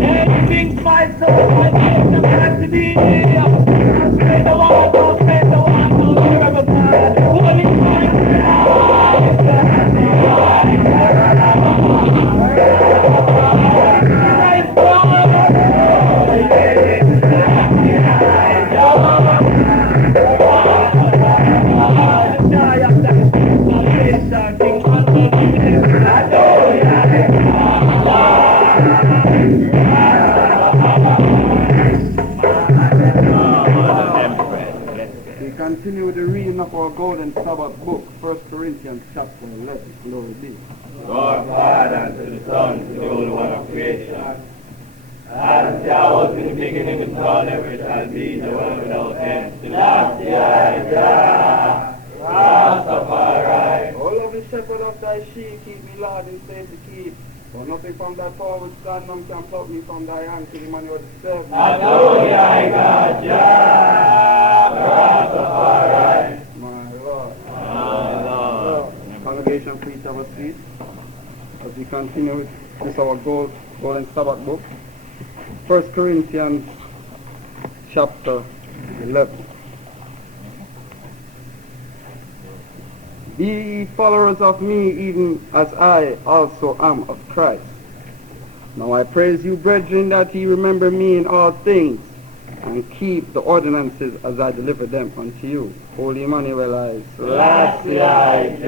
Anything my soul, my name, the custody. Spread the water, forever God. Holy continue with the reading of our golden Sabbath book, 1 Corinthians chapter 11. Glory be. Lord Father, and to the Son, to the Holy One of creation. As thou was in the beginning, with God, ever shall be, the one without end. The last Rastafari. O lovely shepherd of thy sheep, keep me, Lord, in safe to keep. For nothing from thy power which stand none can pluck me from thy hand till the man you are served. Hallelujah, God, Rastafari. My Lord. Congregation, please have a seat as we continue with this our golden Sabbath book, 1 Corinthians chapter 11. Be ye followers of me, even as I also am of Christ. Now I praise you, brethren, that ye remember me in all things, and keep the ordinances as I deliver them unto you. Holy Emmanuel, I Rastafari.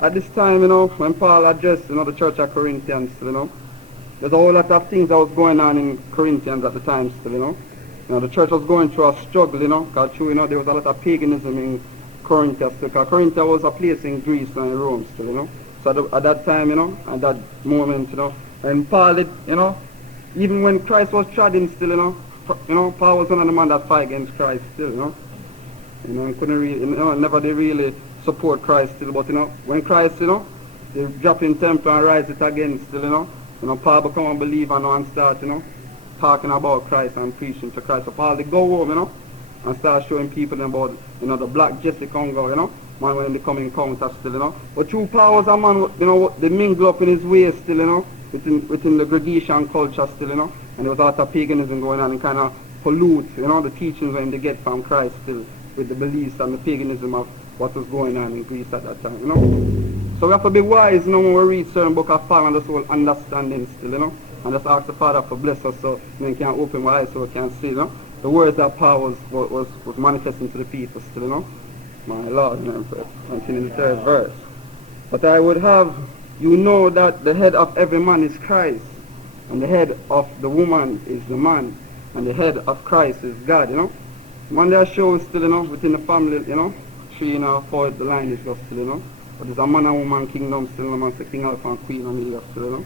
At this time, when Paul addressed, the church at Corinthians, there's a whole lot of things that was going on in Corinthians at the time still, the church was going through a struggle, because there was a lot of paganism in Corinth still, because Corinth was a place in Greece and in Rome still, So at that time, at that moment, and Paul did, even when Christ was trodden still, Paul was one of the man that fight against Christ still, and couldn't really, never they really support Christ still, but when Christ, they drop in temple and rise it again still, Paul become a believer now and start, talking about Christ and preaching to Christ. So Paul, they go home, and start showing people about, the black Jesse Congo, man when they come in contact still, But true Paul was a man, they mingle up in his ways still, within the Gregecian culture still, and there was a lot of paganism going on and kind of pollute, the teachings when they get from Christ still, with the beliefs and the paganism of what was going on in Greece at that time, So we have to be wise, when we read certain book of Paul and just whole understanding still, and just ask the Father for bless us so we can open our eyes so we can see, the words that Paul was manifesting to the people still, My Lord, continue the third verse. But I would have you know that the head of every man is Christ, and the head of the woman is the man, and the head of Christ is God, Man there shows still, within the family, 3 and 4, the line is just still, But there's a man and woman kingdom still, man, the king alpha and queen and Eve still,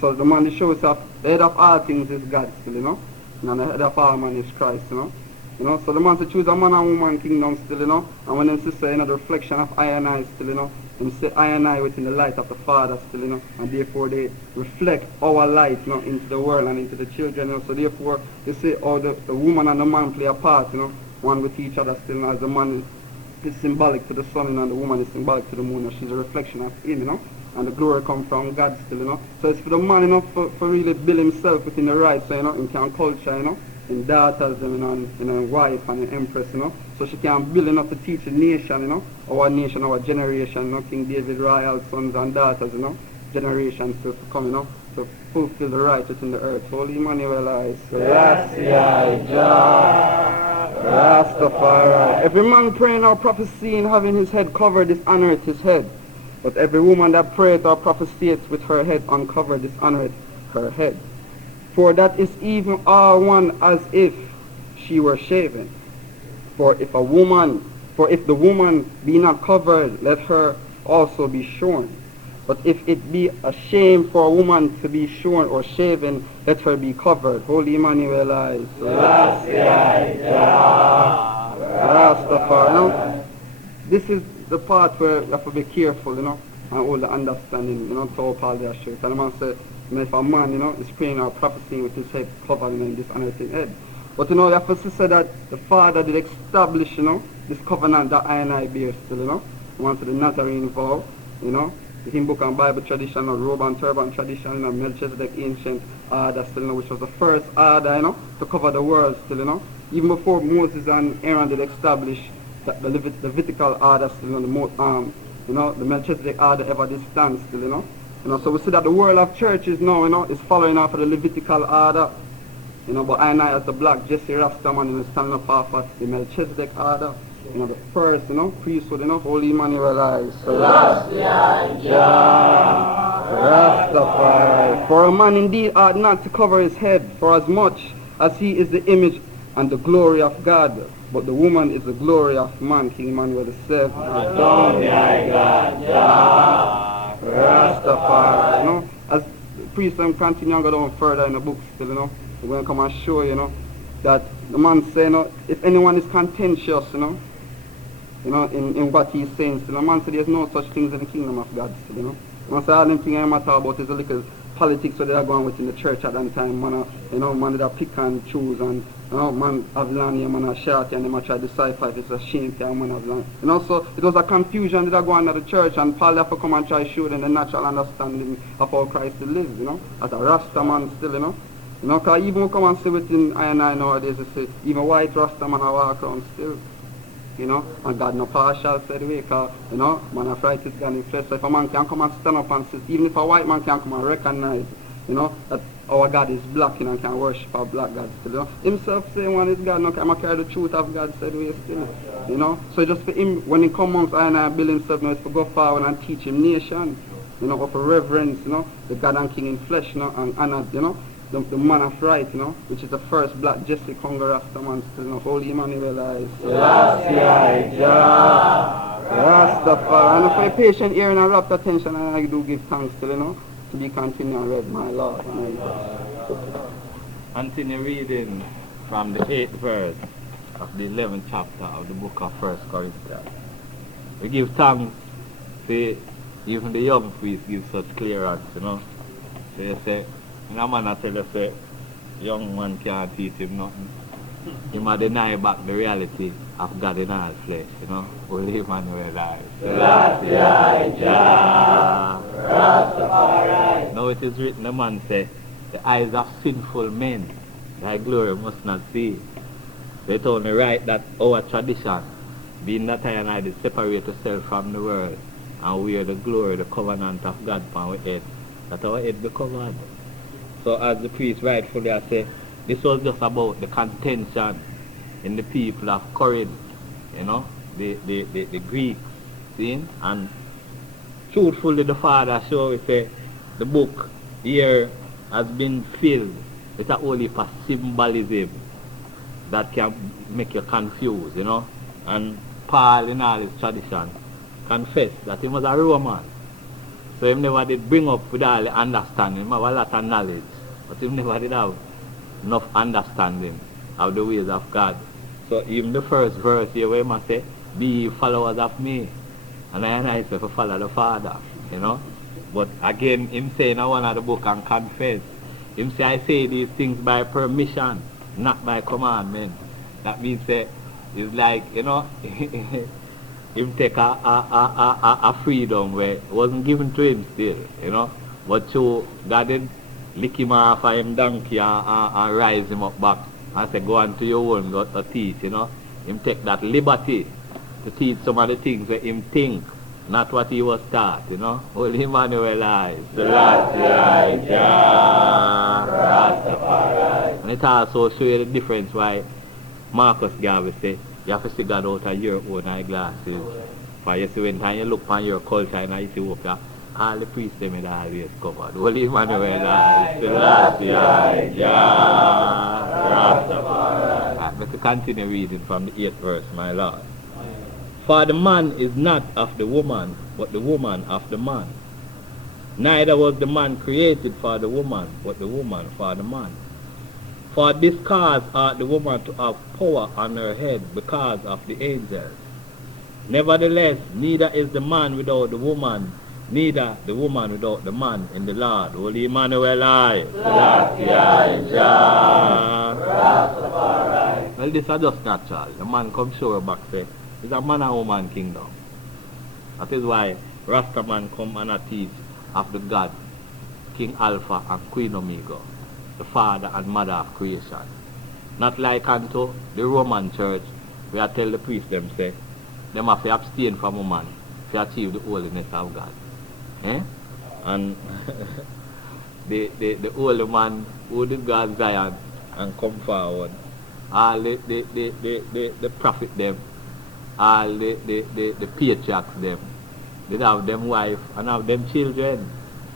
So the man that shows up, the head of all things is God still, And the head of all man is Christ, So the man to choose a man and woman kingdom still, And when them say, the reflection of I and I still, Them say I and I within the light of the Father still, And therefore they reflect our light, into the world and into the children, So therefore they say, the woman and the man play a part, one with each other still, As the man is symbolic to the sun, and the woman is symbolic to the moon, and she's a reflection of him, And the glory comes from God still, So it's for the man, for really build himself within the right, so, in can culture, in daughters, and wife and an empress, So she can build enough to teach the nation, our nation, our generation, King David royal sons and daughters, generations to come, to fulfill the right within the earth. Holy Emmanuel, I Rastafari. Every man praying or prophesying having his head covered dishonoreth his head. But every woman that prayeth or prophesieth with her head uncovered dishonoreth her head. For that is even all one as if she were shaven. For if the woman be not covered, let her also be shorn. But if it be a shame for a woman to be shorn or shaven, let her be covered. Holy Emmanuel, I Rastafari. This is the part where you have to be careful, and all the understanding, to how Paul there shows. And the man said, if a man, is praying or prophesying with his head covered in this unearthing head. But you have to say that the Father did establish, this covenant that I and I bear still, one to the Nazarene vow, you know, the hymn book and Bible tradition, robe and turban tradition, you know, Melchizedek ancient order still, you know, which was the first order, you know, to cover the world still, you know. Even before Moses and Aaron did establish the Levitical order still, you know, you know, the Melchizedek order ever did stand still, you know. You know, so we see that the world of churches now, you know, is following after the Levitical order. You know, but I as the black Jesse Rastaman is standing up off at the Melchizedek order. You know, the first, you know, priesthood, you know, Holy Emmanuel eyes. Rastafari. For a man indeed ought not to cover his head, for as much as he is the image and the glory of God, but the woman is the glory of man. King Emmanuel said, Rastafari. You know, as the priest continue and go down further in the book still, you know, we're going to come and show, you know, that the man say, you know, if anyone is contentious, you know, in what he's saying, still, the man said there's no such things in the kingdom of God, still, you know. The man say all them things I'm talking about is a little politics that they are going with in the church at that time, man, you know, man, they pick and choose, and, you know, man have land here, man have Shanti, and they might try to decipher if it's a Shanti or man have land. You know, so it was a confusion that go on at the church, and Paul have to come and try to show them the natural understanding of how Christ lives, you know, as a Rasta man still, you know. You know, because even we come and see within I and I nowadays, they say, even white Rasta man a walk around still. You know, and God no partial said way, because, you know, man a fright is God in flesh. So if a man can come and stand up and say, even if a white man can come and recognize, you know, that our God is black, you know, and can worship our black God still, you know. Himself saying one is God, no can carry the truth of God said way still. You know, so just for him, when he come amongst I and I build himself, you know, it's to go forward and teach him nation, you know, of a reverence, you know, the God and King in flesh, you know, and honor, you know. The man of right, you know, which is the first black Jesse Congo Rastaman still, you know, Holy Emmanuel eyes. Rastafari. And if I'm patient here and I wrapped attention, and I do give thanks still, you know, to be continued and read, my Lord. My God. Continue reading from the 8th verse of the 11th chapter of the book of 1 Corinthians. We give thanks to even the young priests give such clearance, you know. So you say, and a man I tell you say, young man can't teach him nothing. He might deny back the reality of God in all flesh, you know. Holy Emmanuel lies. Now it is written, the man say, the eyes of sinful men, thy glory must not see. So it only right that our tradition, being that I and I did separate ourselves from the world, and wear the glory, the covenant of God upon our head, that our head be covered. So as the priest rightfully has said, this was just about the contention in the people of Corinth, you know, the Greeks, see? And truthfully the Father show we say the book here has been filled with a whole heap of symbolism that can make you confused, you know. And Paul in all his tradition confessed that he was a Roman. So he never did bring up with all the understanding. He have a lot of knowledge, but he never did have enough understanding of the ways of God. So even the first verse here where he must say, be ye followers of me, and I say to follow the Father, you know. But again, him saying in one of the book and confess, him say, I say these things by permission, not by commandment. That means that it's like, you know, him take a freedom where it wasn't given to him still, you know. But so God did lick him off of him donkey and rise him up back and say, go on to your own, go to teach, you know. Him take that liberty to teach some of the things that him think, not what he was taught, you know. Holy Emmanuel eyes. And it also show you the difference why Marcus Garvey say, you have to see God out of your own eyeglasses. For you see when you look on your culture and Ethiopia, all the priests them is always covered. Holy Emmanuel eyes. Let's continue reading from the 8th verse, my Lord. For the man is not of the woman, but the woman of the man. Neither was the man created for the woman, but the woman for the man. For this cause ought the woman to have power on her head because of the angels. Nevertheless, neither is the man without the woman, neither the woman without the man in the Lord. Holy Emmanuel I. Well, this is just natural. The man comes show back say, it's a man and woman kingdom. That is why Rastaman come and a teach of the God, King Alpha and Queen Omega, the Father and Mother of creation. Not like unto the Roman church, where I tell the priest them say, them have to abstain from woman to achieve the holiness of God. Eh? And the older man who did God Zion and come forward, all the prophet them, all the patriarchs them, they have them wife and have them children,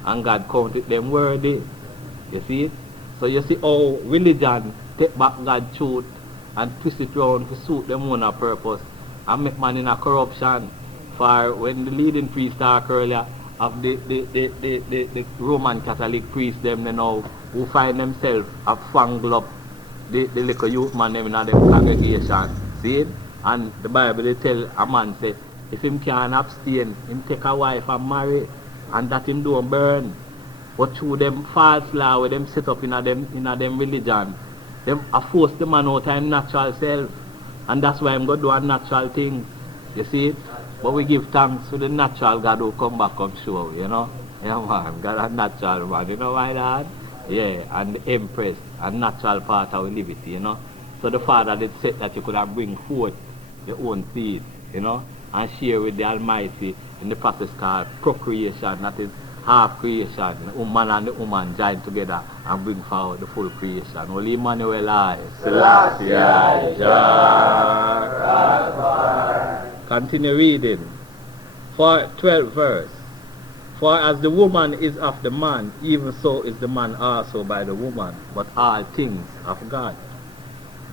and God counted them worthy. You see it? So you see how religion take back God's truth and twist it round to suit them own purpose and make man in a corruption. For when the leading priest talk earlier of the Roman Catholic priests them you know who find themselves a fangle up the little youth man them in them congregation. See it? And the Bible they tell a man say if him can't abstain, him take a wife and marry and that him don't burn. But through them false law where them set up in a them religion, them force the man out of his natural self. And that's why I'm going to do a natural thing. You see it? But we give thanks to the natural God who come back and show, you know. Yeah man, God a natural man, you know why that? Yeah, and the empress, a natural part of liberty, you know. So the Father did say that you could have bring forth your own seed, you know, and share with the Almighty in the process called procreation, that is half creation, the man and the woman join together and bring forward the full creation. Holy Emmanuel I, Selassie I, Jah. Continue reading. For 12th verse. For as the woman is of the man, even so is the man also by the woman, but all things of God.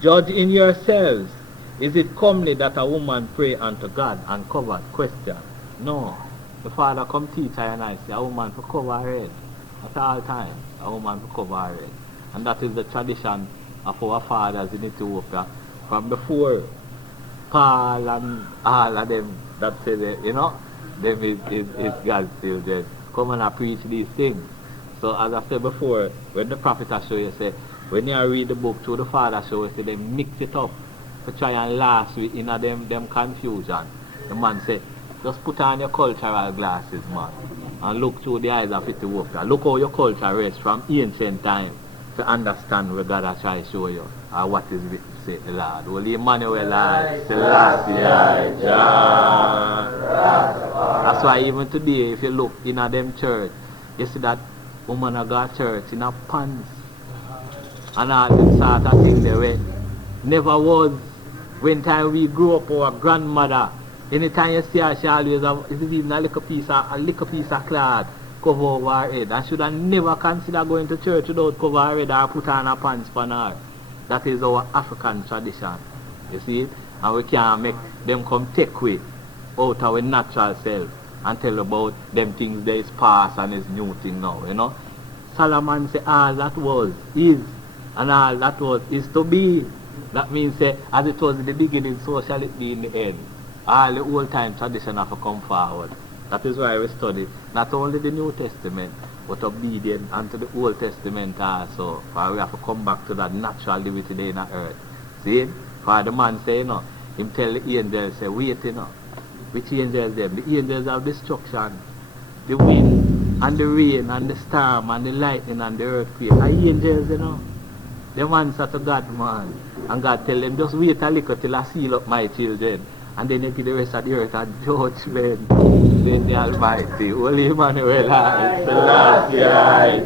Judge in yourselves, is it comely that a woman pray unto God uncovered? Question. No. The Father come teach her and I say a woman to cover her head. At all times, a woman to cover her head. And that is the tradition of our fathers in Ethiopia from before Paul and all of them that say that, you know, them is God's children. Come and preach these things. So as I said before, when the prophet show you say, when you read the book through the Father show you say they mix it up to try and last with in them confusion. The man say, just put on your cultural glasses, man, and look through the eyes of Ethiopia. Look how your culture rests from ancient time to understand what God has tried to show you, or what is written, say the Lord. Holy Emmanuel I, Selassie I, Jah. That's why even today, if you look in a them church, you see that woman of God church in a pants and all them sort of thing they wear. Never was. When time we grew up, our grandmother, anytime you see her, she always have even a little piece of cloth cover over her head. And should have never consider going to church without cover her head or put on her pants for her. That is our African tradition. You see it? And we can't make them come take away out our natural self and tell about them things there is past and is new thing now, you know. Solomon said all that was is, and all that was is to be. That means say as it was in the beginning, so shall it be in the end. All the old time tradition have to come forward. That is why we study not only the New Testament, but obedient unto the Old Testament also. For we have to come back to that natural liberty there in the earth. See? For the man say, you know, him tell the angels, say, wait, you know. Which angels them? The angels of destruction. The wind and the rain and the storm and the lightning and the earthquake. Are angels, you know. Them answer to God, man. And God tell them, just wait a little till I seal up my children. And then they give the rest of the earth a judgment. Then the Almighty, Holy Emmanuel, I, Selassie, I,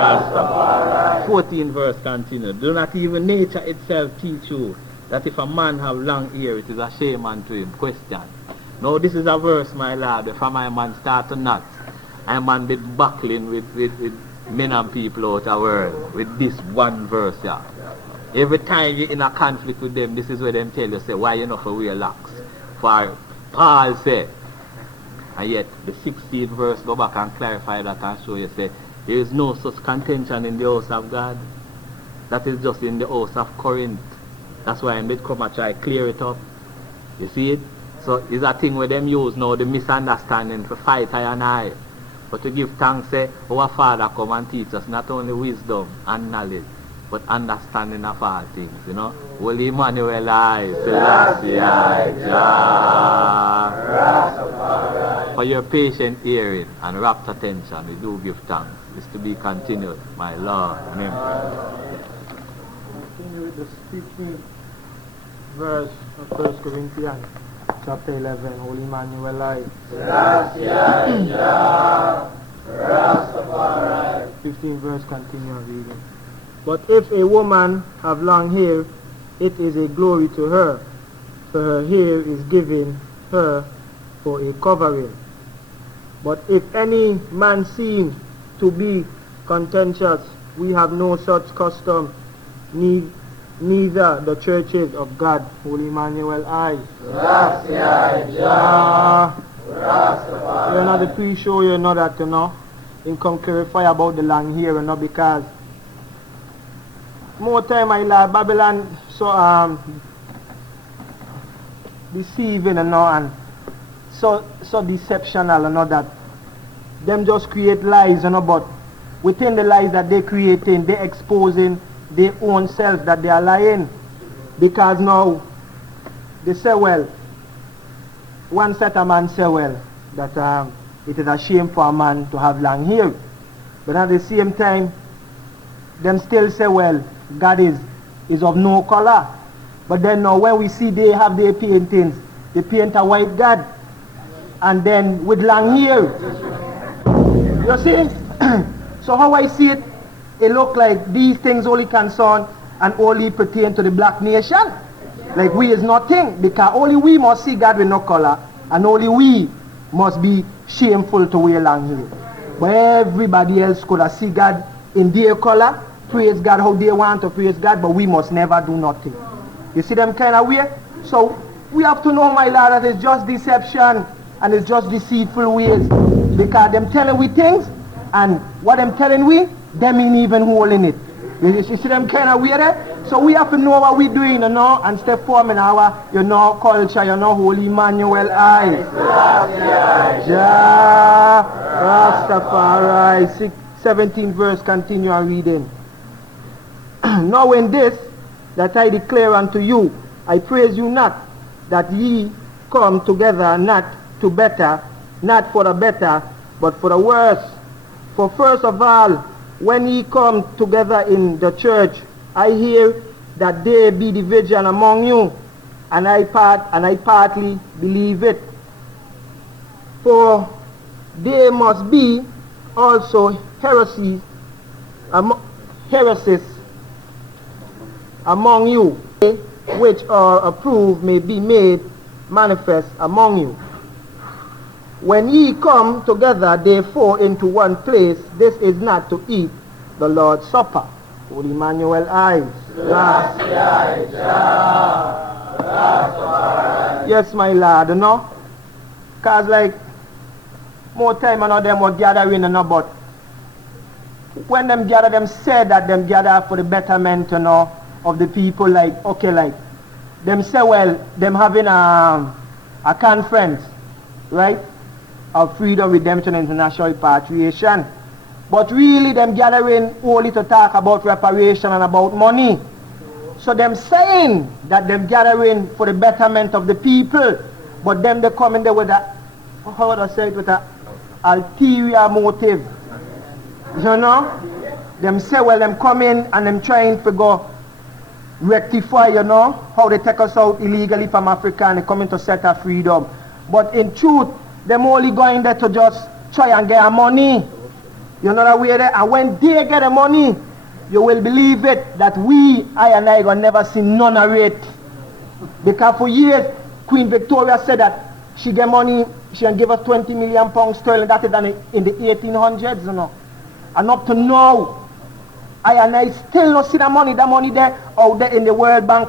Jah, 14 verse continue. Do not even nature itself teach you that if a man have long hair, it is a shame unto him. Question. Now this is a verse, my lord, if my man start to knock, a man be buckling with men and people out of world with this one verse here. Every time you're in a conflict with them, this is where them tell you, say, why you not for wear locks? For Paul said, and yet the 16th verse go back and clarify that and show you, say, there is no such contention in the house of God. That is just in the house of Corinth. That's why I made come and try clear it up. You see it? So it's a thing where them use now the misunderstanding to fight I and I. But to give thanks, say, our Father come and teach us not only wisdom and knowledge, but understanding of all things, you know. Holy Emmanuel, I, Selassie, I, Jah, Rastafari. For your patient hearing and rapt attention, we do give thanks. Is to be continued, my Lord. Amen. Continue with the 15th verse of 1 Corinthians chapter 11. Holy Emmanuel, I, Selassie, I, Jah, Rastafari. 15th verse, continue reading. But if a woman have long hair, it is a glory to her, for her hair is given her for a covering. But if any man seem to be contentious, we have no such custom, neither the churches of God. Holy Emmanuel, I. Selassie, I, Jah, Rastafari. You're not the pre-show, you know that, you know. In come clarify about the long hair, you know, because more time, my lord, Babylon so deceiving, you know, and so deceptional, you know, that them just create lies, you know, but within the lies that they creating, they exposing their own self that they are lying. Because now they say, well, one set of man say, well, that it is a shame for a man to have long hair, but at the same time them still say, well, God is of no color. But then now when we see they have their paintings, they paint a white God and then with long hair. You see? So how I see it, it look like these things only concern and only pertain to the black nation. Like we is nothing, because only we must see God with no color, and only we must be shameful to wear long hair. But everybody else could have see God in their color, praise God how they want to praise God, but we must never do nothing. You see them kind of way? So we have to know, my Lord, that it's just deception and it's just deceitful ways, because them telling we things, and what them telling we, them ain't even holding it. You see them kind of way there? So we have to know what we're doing, you know, and step forward in our, you know, culture, you know, Holy Emmanuel, I. Jah, Rastafari. 17th verse, continue on reading. Now in this, that I declare unto you, I praise you not, that ye come together not to better, not for the better, but for the worse. For first of all, when ye come together in the church, I hear that there be division among you, and I partly believe it. For there must be also heresies among you, which are approved may be made manifest among you. When ye come together therefore into one place, this is not to eat the Lord's Supper. Holy Emmanuel, I. Yes, my lord, you know. Because like, more time and all them were gathering, you know, but when them gather, them said that them gather for the betterment, you know, of the people, like, okay, like, them say, well, them having a conference, right, of Freedom, Redemption, International Repatriation. But really, them gathering only to talk about reparation and about money. So them saying that them gathering for the betterment of the people, but them they come in there with a, how would I say it, with a ulterior motive. You know? Them say, well, them come in and them trying to go rectify, you know, how they take us out illegally from Africa and they come in to set our freedom. But in truth, them only going there to just try and get our money. You know that way there? And when they get the money, you will believe it that I and I gonna never see none of it. Because for years, Queen Victoria said that she get money, she can give us 20 million pounds sterling, that is in the 1800s, you know. And up to now, I and I still not see that money there out there in the World Bank,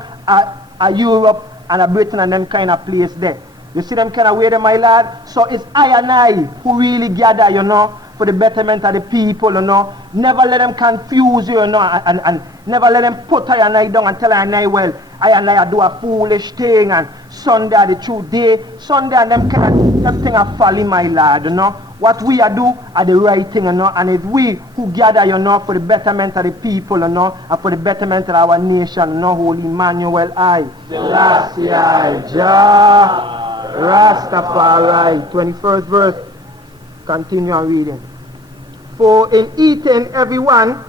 Europe and Britain and them kind of place there. You see them kind of way there, my lad? So it's I and I who really gather, you know, for the betterment of the people, you know. Never let them confuse you, you know, and never let them put I and I down and tell I and I, well, I and I do a foolish thing, and Sunday are the true day. Sunday and them kind of thing are folly, my lad, you know. what we are do are the right thing, you know, and if we who gather, you know, for the betterment of the people, you know, and for the betterment of our nation, you know, Holy Emmanuel, I, Selassie, Jah, Rastafari. 21st verse, continue on reading. For in eating everyone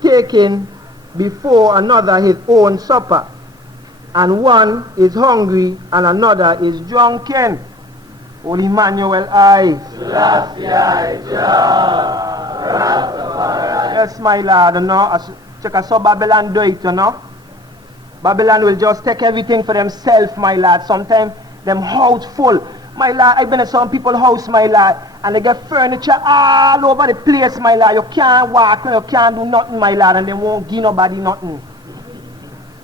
taking before another his own supper, and one is hungry and another is drunken. Holy Emmanuel, I. Yes, my Lord, you know, check us how Babylon do it, you know. Babylon will just take everything for themselves, my Lord. Sometimes them house full. My Lord, I've been at some people's house, my Lord, and they get furniture all over the place, my Lord. You can't walk, you can't do nothing, my Lord, and they won't give nobody nothing.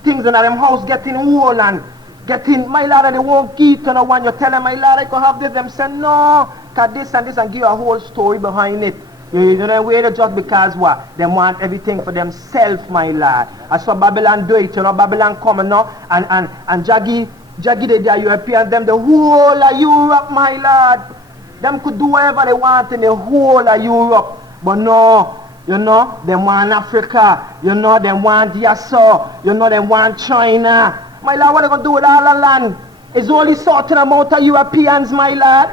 Things in them house getting old and getting, my Lord, and they won't give to no one. You tell them, my Lord, I could have this. Them say, no, cause this and this, and give you a whole story behind it. You know, wait just because what? They want everything for themselves, my Lord. That's what Babylon do it, you know. Babylon come now and Jaggy the Europeans, them the whole of Europe, my Lord. Them could do whatever they want in the whole of Europe. But no, you know, they want Africa. You know, they want Yasso. You know, they want China. My Lord, what are they going to do with all the land? It's only certain amount of Europeans, my Lord.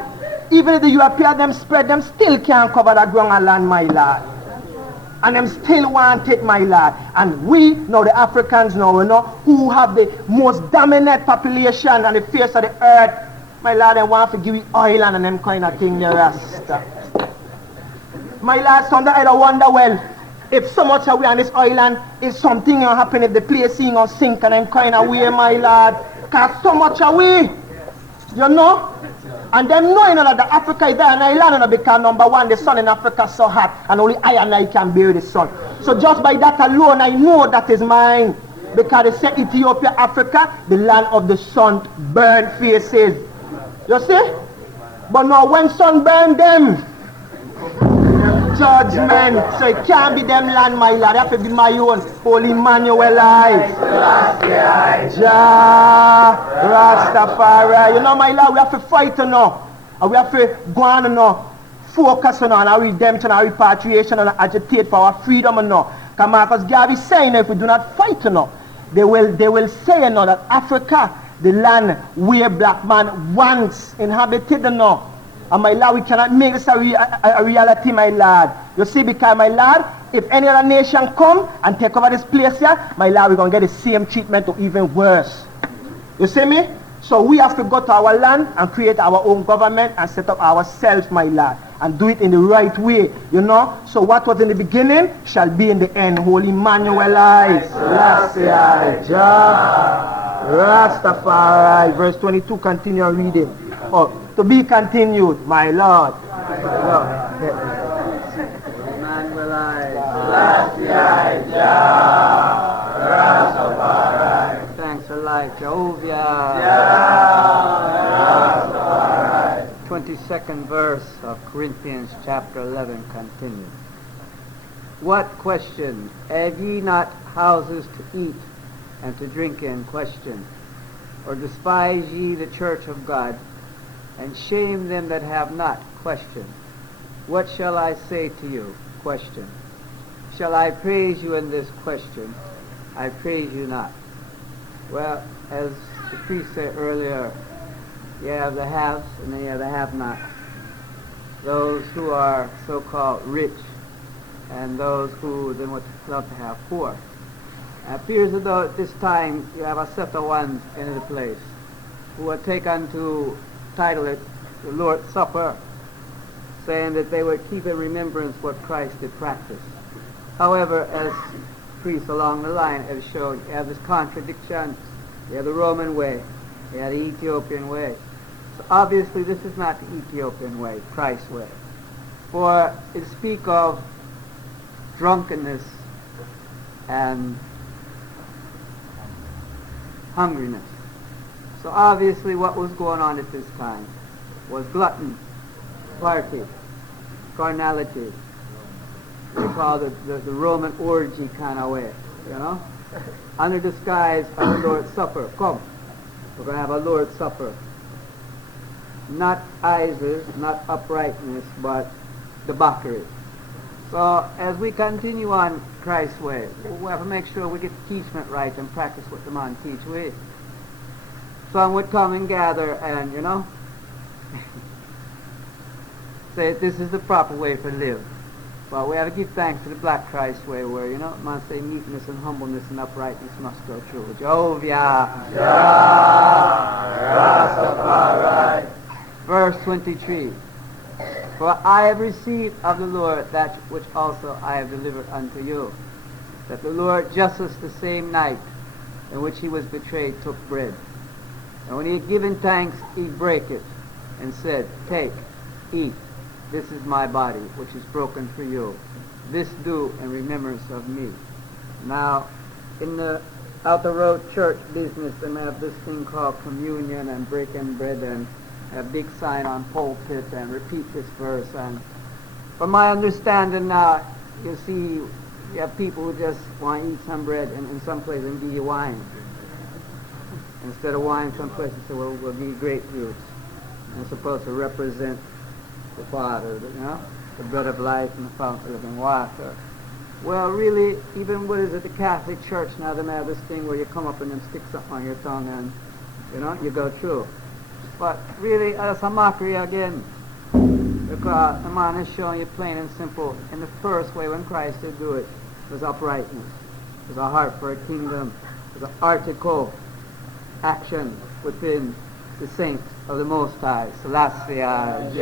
Even if the Europeans, them spread, them still can't cover that ground and land, my Lord. And them still want it, my Lord. And we, now the Africans now, you know, who have the most dominant population on the face of the earth, my Lord, they want to give you oil and them kind of thing, the rest. My Lord, sometimes I wonder, well, if so much are we on this island, if something will happen, if the place is going to sink and them kind of way, my Lord, because so much are we, you know? And them knowing that the Africa is there and island because number one, the sun in Africa is so hot and only I and I can bear the sun. So just by that alone, I know that is mine. Because they say Ethiopia, Africa, the land of the sun burn faces. You see? But now when sun burn them, judgment. So it can't be them land, my Lord. It have to be my own. Holy Emmanuel, I. Jah, Rastafari. You know, my Lord, we have to fight now. And we have to go on now. Focus on our redemption, our repatriation, and agitate for our freedom now. Because Marcus Garvey is saying if we do not fight now, they will say now that Africa, the land where black man once inhabited now. And my Lord, we cannot make this a reality, my Lord. You see, because my Lord, if any other nation come and take over this place here, my Lord, we're going to get the same treatment or even worse. You see me? So we have to go to our land and create our own government and set up ourselves, my Lord. And do it in the right way, you know. So what was in the beginning shall be in the end. Holy Emmanuel, I. Rastafari. Verse 22, continue reading. Oh, to be continued, my Lord. Emmanuel, I. Rastafari. Thanks for life, Jehovah. 22nd verse of Corinthians chapter 11 continues. What question? Have ye not houses to eat and to drink in? Question. Or despise ye the church of God, and shame them that have not? Question. What shall I say to you? Question. Shall I praise you in this question? I praise you not. Well, as the priest said earlier, you have the haves and then you have the have-nots. Those who are so-called rich and those who then would love to have poor. It appears as though at this time you have a set of ones in the place who would take unto title it the Lord's Supper, saying that they would keep in remembrance what Christ did practice. However, as priests along the line have shown, you have this contradiction. You have the Roman way, you have the Ethiopian way. So obviously this is not the Ethiopian way, Christ's way. For it speaks of drunkenness and hungriness. So obviously what was going on at this time was gluttony, party, carnality. We call it the Roman orgy kind of way, you know? Under disguise of the Lord's Supper. Come, we're going to have a Lord's Supper. not Isis, not uprightness, but debauchery. So as we continue on Christ's way, we have to make sure we get the teachment right and practice what the man teach we. Some would come and gather and, say this is the proper way to live. But we have to give thanks to the black Christ way where, man say meekness and humbleness and uprightness must go through. Jehovah. Rastafari. Verse 23. For I have received of the Lord that which also I have delivered unto you, that the Lord Jesus the same night in which he was betrayed took bread. And when he had given thanks, he brake it and said, Take, eat. This is my body, which is broken for you. This do in remembrance of me. Now, in the outer road church business, they have this thing called communion and breaking bread and a big sign on pulpit and repeat this verse. And from my understanding now, you see, you have people who just want to eat some bread and in some places give you wine. Instead of wine, some places say, well, we'll give you grape juice. And it's supposed to represent the Father, the bread of life and the fountain of living water. Well, really, even what is it, the Catholic Church now, they have this thing where you come up and then stick something on your tongue and, you go through. But really, that's a mockery again, because the man is showing you plain and simple, in the first way when Christ did do it, was uprightness. It was a heart for a kingdom. It was an article, action within the saints of the Most High. Selassie, Rastafari.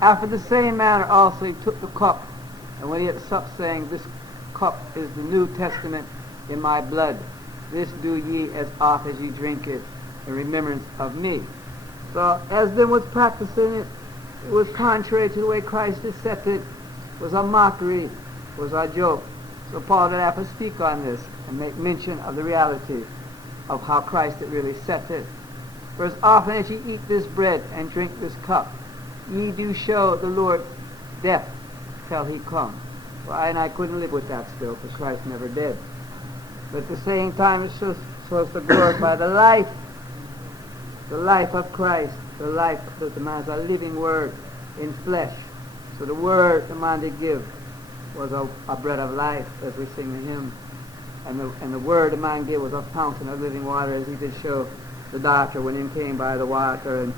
After the same manner also he took the cup, and when he had supped, saying, This cup is the New Testament in my blood. This do ye as oft as ye drink it in remembrance of me. So as them was practicing it, it was contrary to the way Christ had set it. It was a mockery, it was a joke. So Paul did have to speak on this and make mention of the reality of how Christ had really set it. For as often as ye eat this bread and drink this cup, ye do show the Lord death till he come. Well, I couldn't live with that still, because Christ never did. But at the same time, it's supposed to glorify the life of Christ, the life that the man is a living word in flesh. So the word the man did give was a bread of life, as we sing the hymn. And the word the man gave was a fountain of living water, as he did show the doctor when he came by the water, and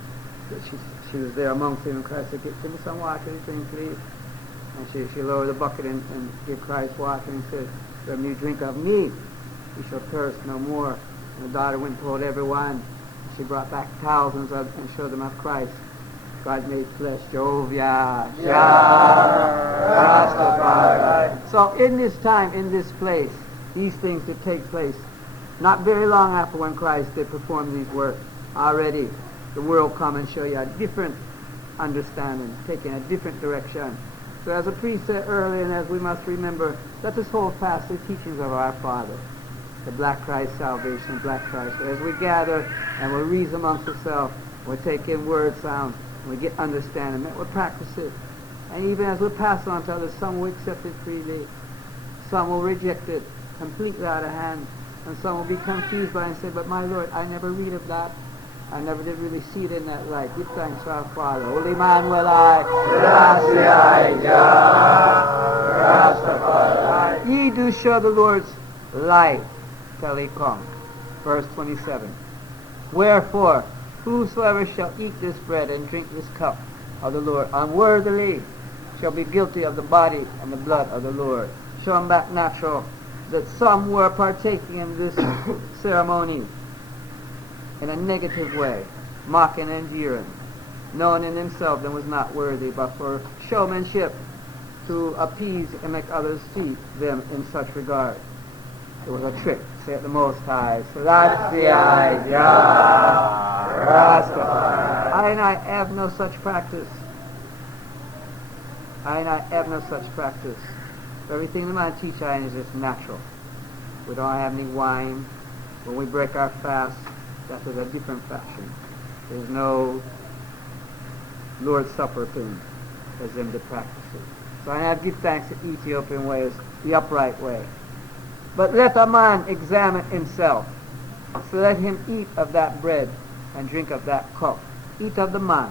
she was there amongst him, and Christ said, Give me some water to drink, please. And she lowered the bucket and gave Christ water, and he said, When you drink of me, you shall thirst no more. And the daughter went and told everyone. She brought back thousands and showed them of Christ. God made flesh, Jehovah, Rastafari. So in this time, in this place, these things did take place. Not very long after when Christ did perform these works, already the world come and show you a different understanding, taking a different direction. So as a priest said earlier, and as we must remember, let us hold fast the teachings of our Father, the black Christ salvation, black Christ. So as we gather and we reason amongst ourselves, we take in word sound, and we get understanding, and we'll practice it. And even as we pass on to others, some will accept it freely, some will reject it completely out of hand, and some will be confused by it and say, But my Lord, I never read of that. I never did really see it in that light. Give thanks to our Father. Holy Emmanuel, Ye do show the Lord's light till he come. Verse 27. Wherefore, whosoever shall eat this bread and drink this cup of the Lord unworthily shall be guilty of the body and the blood of the Lord. Show him back natural that some were partaking in this ceremony in a negative way, mocking and jeering, knowing in himself that was not worthy, but for showmanship, to appease and make others see them in such regard. It was a trick, saith the Most High. So that's the idea. I have no such practice. I have no such practice. Everything the man teach I is just natural. We don't have any wine. When we break our fast, that is a different fashion. There's no Lord's Supper thing as them to practice it. So I have give thanks the Ethiopian way is the upright way. But let a man examine himself, So let him eat of that bread and drink of that cup. Eat of the man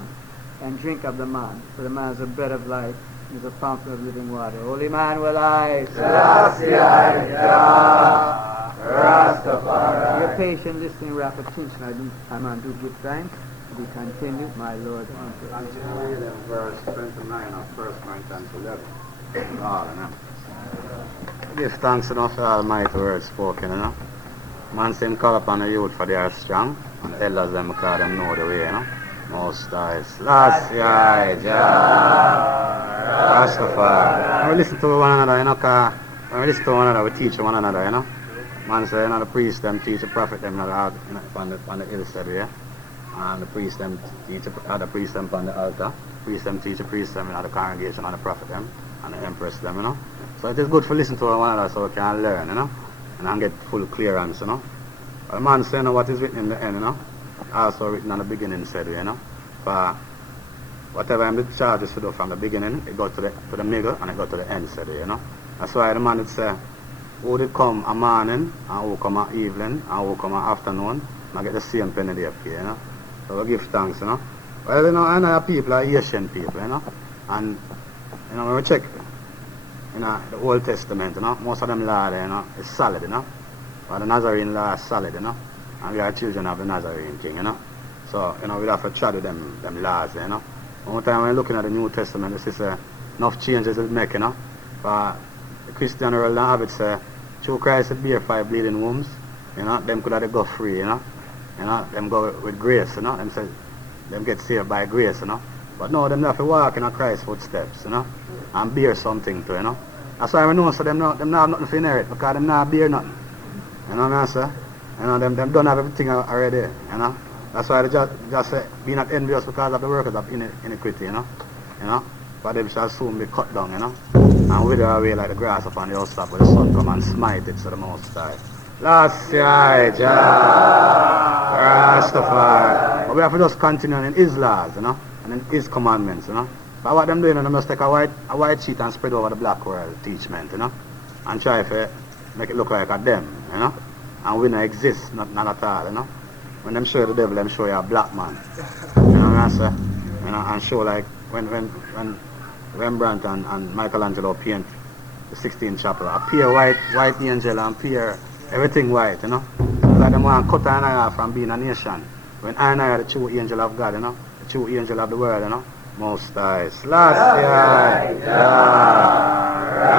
and drink of the man. For the man is the bread of life, and is a fountain of living water. Holy man will I. Selassie, Rastafari. Your patient listening rapid attention. I'm on do give thanks. We continue, my Lord. Continue reading verse 29 of 1 Corinthians 11. Amen. Give thanks enough for Almighty word spoken, you know. Man say him call upon the youth for they are strong, and the elders them because them know the way, you know. Most High, Selassie, Rastafari. When we listen to one another, you know, cause when we listen to one another, we teach one another, you know. Man say, you know, the priest them teach the prophet them, you know, on the hillside, yeah. And the priest them teach the priest them on the altar. Priest them teach the priest them, you know, the congregation and the prophet them and the empress them, you know. So it is good for listen to one another so we can learn, you know, and get full clearance, you know. But the man say, you know, what is written in the end, you know, also written on the beginning said, you know. For whatever I'm the charges to do from the beginning, it goes to the middle and it goes to the end, said, you know. That's why the man would say, who did come a morning and who come a evening and who come a afternoon, and I get the same penny there for you know. So we give thanks, you know. Well, you know, I know people are Asian people, you know. And, you know, when we check, you know, the Old Testament, you know, most of them law there, you know, is solid, you know. But the Nazarene law is solid, you know. And we are children of the Nazarene king, you know. So, you know, we have to try to them laws, you know. One time when you're looking at the New Testament, this is enough changes it make, you know. But the Christian world now have it say, through Christ it bear 5 bleeding wombs, you know, them could have go free, you know. You know, them go with grace, you know. Them say, them get saved by grace, you know. But no, them have to walk in Christ's footsteps, you know, and bear something too, you know. That's why I know, so them not have nothing to inherit, because them not bear nothing. You know what I mean, sir? You know, them don't have everything already, you know. That's why they just say, be not envious because of the workers of iniquity, you know. You know, but them shall soon be cut down, you know, and wither away like the grass upon the hilltop where the sun come and smite it to the Most High. Last year, Rastafari. But we have to just continue in His laws, you know, and in His commandments, you know. But what them doing, they must take a white sheet and spread over the black world teachment, you know, and try to make it look like a them, you know, and we don't exist, not at all, you know. When them show you the devil, them show you a black man, you know what I say, you know, and show like when Rembrandt and Michelangelo paint the 16th chapel, appear white angel and appear everything white, you know. Like them want to cut an eye off from being a nation. When I are the true angel of God, you know, the true angel of the world, you know. Most High,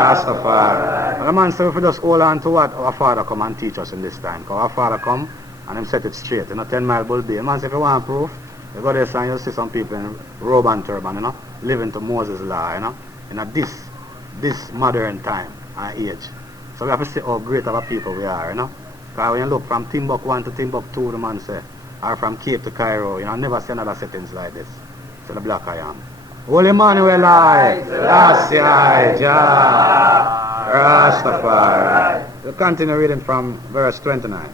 Rastafari. The man said if we just hold on to what our Father come and teach us in this time. Because our Father come and him set it straight, you know, 10 mile bull bay. The man said if you want proof, you go there and you'll see some people in robe and turban, you know, living to Moses' law, you know, in this modern time and age. So we have to see how great of a people we are, you know. Because when you look from Timbuktu 1 to Timbuktu, the man say, or from Cape to Cairo, you know, never see another settings like this. So the black I am. Holy Emmanuel I, Rastafari. We'll continue reading from verse 29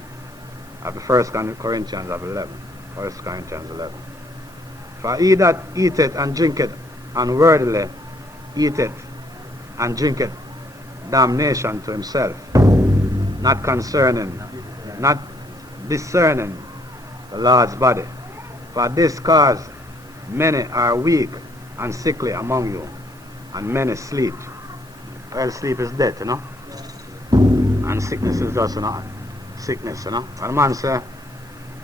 of the 1 Corinthians 11. 1 Corinthians 11. For he that eateth and drinketh unworthily eateth and drinketh damnation to himself, not discerning the Lord's body. For this cause many are weak and sickly among you, and many sleep. Well, sleep is death, you know, and sickness is just, you know, sickness, you know. And the man say,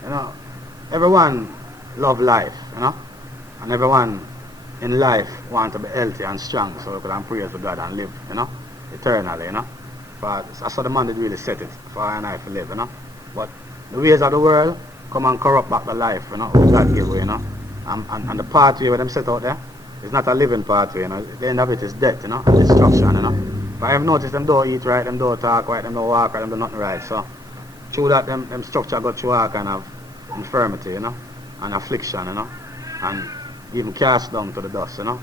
you know, everyone love life, you know, and everyone in life want to be healthy and strong so we can praise to God and live, you know, eternally, you know. But that's how the man did really set it for I and I to live, you know. But the ways of the world come and corrupt back the life, you know, which God give you know. And the pathway where them set out there is not a living pathway, you know. The end of it is death, you know, and destruction, you know. But I have noticed them don't eat right, them don't talk right, them don't walk right, them do nothing right. So through that them structure go through all kind of infirmity, you know, and affliction, you know, and even cast down to the dust, you know.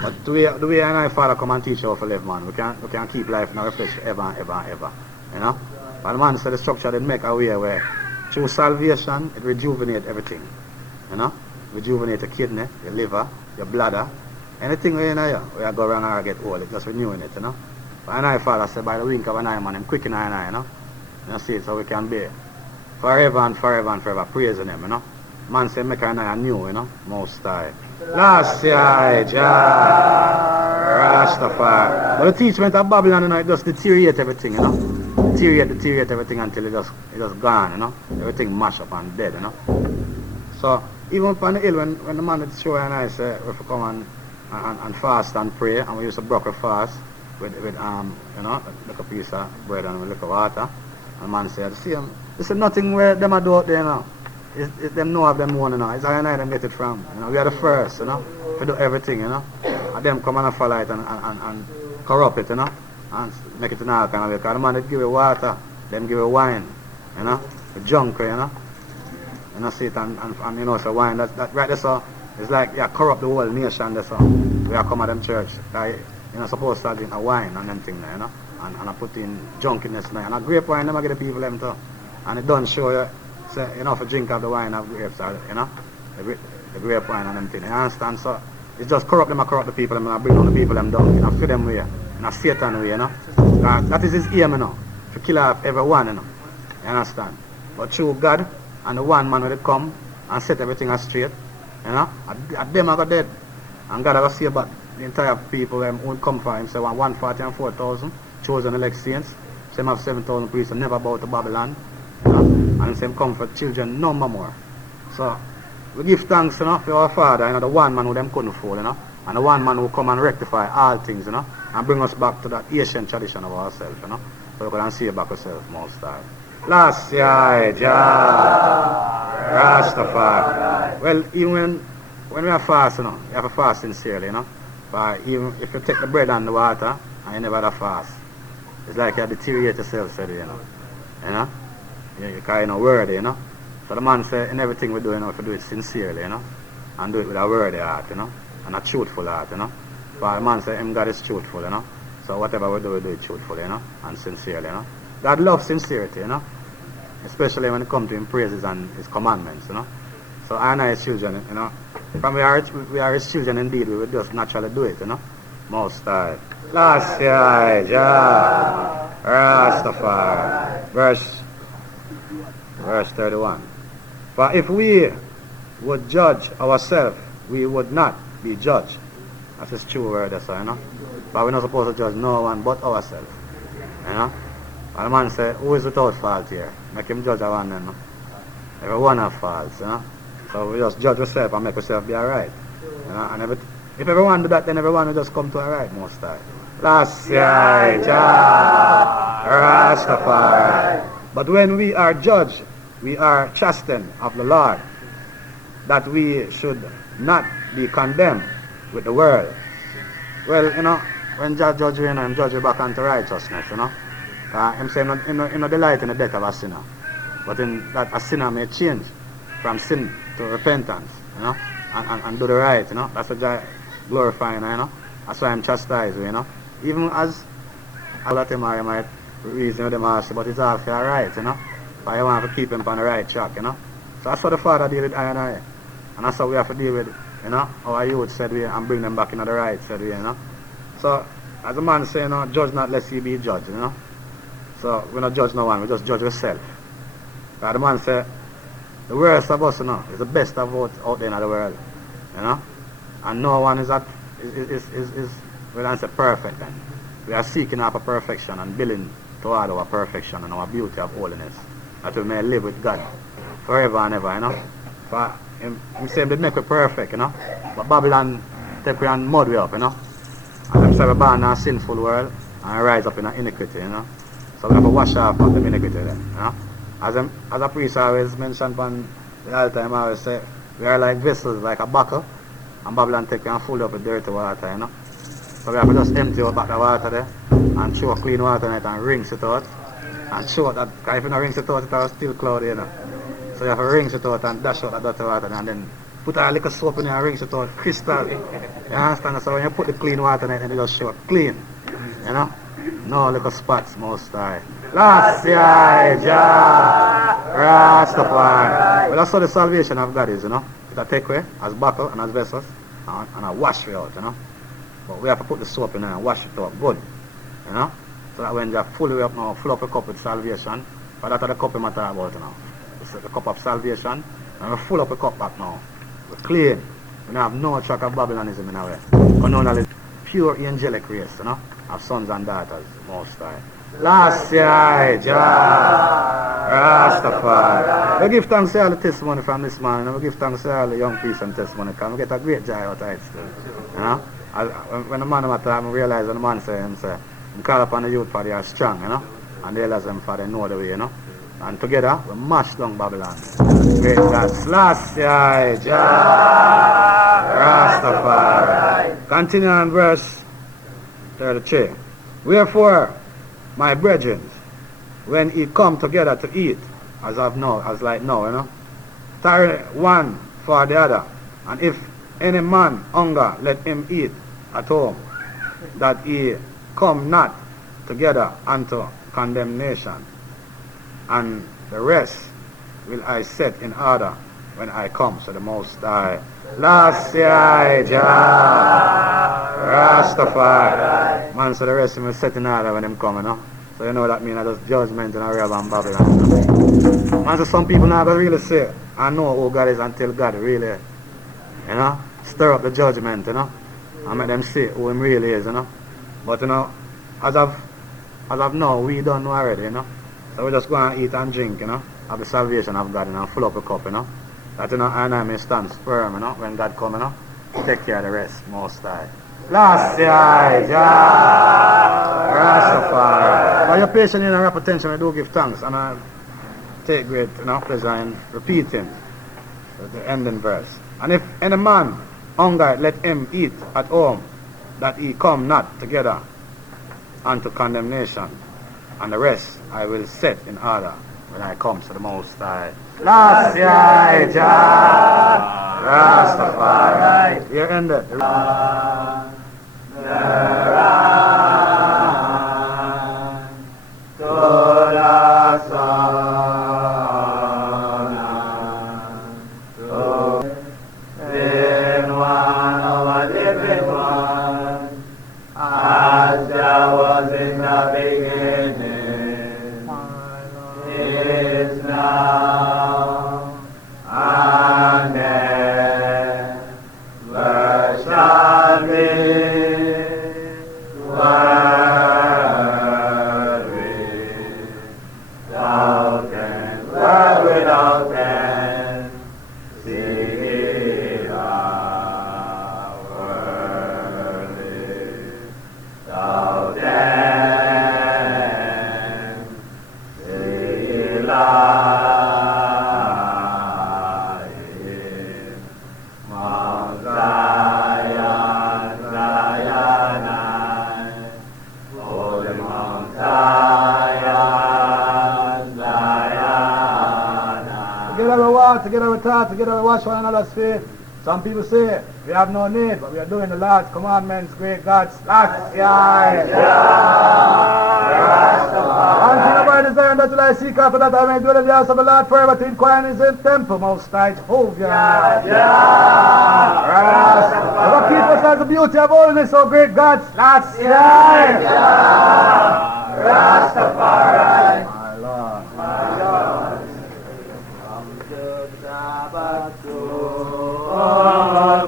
But the way I and I Father come and teach you how to live, man, we can keep life in our flesh forever and ever and ever, you know. But the man said the structure did make a way where through salvation it rejuvenates everything, you know. Rejuvenate your kidney, your liver, your bladder, anything where you know where you go wrong or get old, it's just renewing it, you know. But I and I Father said by the wink of an eye, man, I'm quick in I and I, you know. You see it so we can be forever and forever and forever, praising him, you know. Man say make I new, you know, most high. Last year, Rastafari. But the teachment of Babylon, you know, it just deteriorate everything, you know. Deteriorate everything until it just gone, you know. Everything mash up and dead, you know. So even up on the hill when the man would show and I say we have to come and fast and pray, and we used to break a fast with you know, like a piece of bread and a little water. And the man said, see him, this is nothing where them are do out there now. It's them know of them one, you know. It's I and I them get it from. You know, we are the first, you know, to do everything, you know. And them come and follow it and corrupt it, you know, and make it an all kind of way. Because the man that give you water, them give you wine, you know, the junk, you know. You know, see it and you know, so wine that right there, so it's like corrupt the whole nation there, so we are come at them church. Like, you know, supposed to drink a wine and them thing there, you know. And I put in junkiness now. And a grape wine never get the people them too. And it don't show you, say, you know, if you drink of the wine of grapes, or, you know, the grape wine and them thing. You understand? So it's just corrupt them and corrupt the people them and bring down the people them down, you know, feed them way, in a Satan way, you know. That is his aim, you know, to kill off everyone, you know. You understand? But through God and the one man will come and set everything straight, you know, at them are got dead. And God will see back the entire people who come for him, say 140 and 4,000 chosen elect saints. Same have 7,000 priests and never bow to Babylon. You know? And same come for children no more. So we give thanks, you know, for our Father, you know, the one man who them couldn't fall, you know, and the one man who come and rectify all things, you know, and bring us back to that ancient tradition of ourselves, you know, so we can see back ourselves most time. Last year, Rastafari. Well, even when we are fast, you know, you have to fast sincerely, you know. But even if you take the bread and the water and you never have to fast, it's like you deteriorate yourself, said, you know. You know? You can't, you know, worthy, you know. So the man said, in everything we do, you know, if you do it sincerely, you know, and do it with a worthy heart, you know, and a truthful heart, you know. But the man said, God is truthful, you know. So whatever we do it truthfully, you know, and sincerely, you know. God loves sincerity, you know, especially when it comes to his praises and his commandments, you know. So I and his children, you know, from we are his children indeed, we would just naturally do it, you know. Most time. Last year, Rastafari. Verse 31. For if we would judge ourselves, we would not be judged. That's a true word, that's all, you know. But we're not supposed to judge no one but ourselves. You know? And the man said, who is without fault here? Make him judge a one, you know. Everyone has faults, you know. So we just judge ourselves and make ourselves be alright. You know? And if everyone do that, then everyone will just come to alright most time. Last year, Rastafari. But when we are judged, we are chastened of the Lord, that we should not be condemned with the world. Well, you know, when God judge you, you know, him judge you back unto righteousness, you know. Him say him not delight in the death of a sinner, but in that a sinner may change from sin to repentance, you know, and do the right, you know. That's what God glorifying, you know. That's why I'm chastised, you know. Even as a lot of them are, might reason with them also, but it's all for your right, you know. But you want to keep him on the right track, you know. So that's what the Father deal with I and I. And that's how we have to deal with, you know, our youth said we, and bring them back into the right, said we, you know. So, as a man say, you know, judge not lest ye be judged, you know. So, we don't judge no one, we just judge ourselves. Because the man say, the worst of us, you know, is the best of out there in the world, you know. And no one is we don't say perfect then. We are seeking after perfection and building toward our perfection and our beauty of holiness, that we may live with God forever and ever, you know. But him say they make we perfect, you know. But Babylon take we and mud we up, you know. And them say we born in a sinful world and rise up in an iniquity, you know. So we have to wash off of the iniquity then, you know. As a priest always mentioned on the altar, I always say, we are like vessels, like a bucket, and Babylon take and full up with dirty water, you know. So we have to just empty out back the water there, and throw clean water in it and rinse it out. And show that, if you don't rinse it out, it will still cloudy, you know. So you have to rinse it out and dash out that dirty water and then put a little soap in it and rinse it out crystal. You understand? So when you put the clean water in it, then it just show clean. You know? No little spots most time. Last year, Rastafari. Well, that's how the salvation of God is, you know. It take away as buckle and as vessels and I wash it out, you know. But we have to put the soap in there and wash it out good, you know. So that when you're fully up now, fill up a cup with salvation, but that's the cup I'm talking about, you know. the cup of salvation, and we full up the cup back now. We're clean. We don't have no track of Babylonism in our way. But none of the pure angelic race, you know, of sons and daughters, most high. Last year, Rastafari. We give thanks to all the testimony from this man, and we give thanks to all the young people and testimony, because we get a great joy out of it still. You know? When the man at the time, I realize when the man say, we call upon the youth for they are strong, you know, and the elders them for they know the way, you know. And together, we mash down Babylon. Great God. Last year, Rastafari. Continue on verse 33. Wherefore, my brethren, when ye come together to eat, as like now, you know, tarry one for the other, and if any man hunger, let him eat at home, that ye come not together unto condemnation, and the rest will I set in order when I come. So the Most High. Last year, Rastafari. Man, so the rest will set in order when them come, you know. So you know that means that's judgment in Arab and Babylon. You know? Man, so some people now really say, I know who God is until God really, you know, stir up the judgment, you know, and make them see who him really is, you know. But, you know, as of now, we don't know already, you know. So we just go and eat and drink, you know, have the salvation of God, you know, full up a cup, you know. That, you know, and I may stand firm, you know, when God come, you know, take care of the rest, Most High. Last year, Rastafari. But your patient in a repetition, I do give thanks, and I take great, you know, pleasure in repeating the ending verse. And if any man hunger, let him eat at home, that he come not together unto condemnation, and the rest I will set in order when I come to the Most High. Last year, Rastafari. Here ended. Together we talk, together we wash one another's feet. Some people say we have no need, but we are doing the Lord's commandments, great God's last year. One thing about desire that will I seek after that I may dwell in the house of the Lord forever to inquire in his temple, Most High Jehovah. But keep us as the beauty of holiness, O great God's last year. Rastafari. My Lord. My God.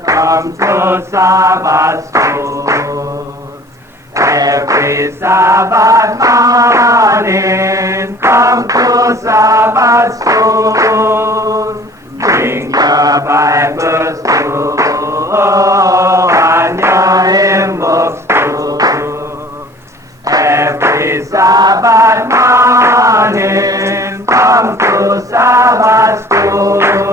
Come to Sabbath school. Every Sabbath morning, come to Sabbath school. Bring the Bibles too, and your hymn books too. Every Sabbath morning, come to Sabbath school.